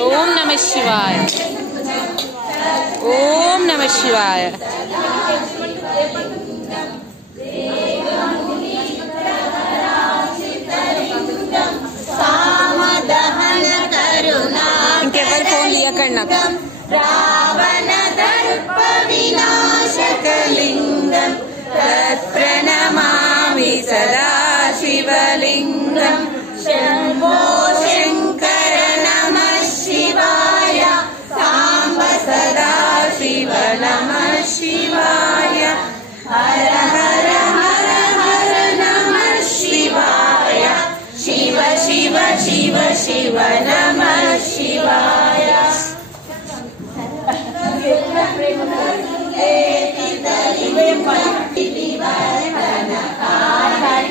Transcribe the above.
ओम नमः शिवाय। ओम नमः शिवाय। इंकेवर फोन लिया करना। रावण दर्प विनाशकलिंगं तत्प्रणमामि सदा शिवलिंगं। शंभो शंकर नमः शिवाय। सांब सदा शिव नमः शिवाय। हर हर हर हर नमः शिवाय। शिव शिव शिव शिव नमः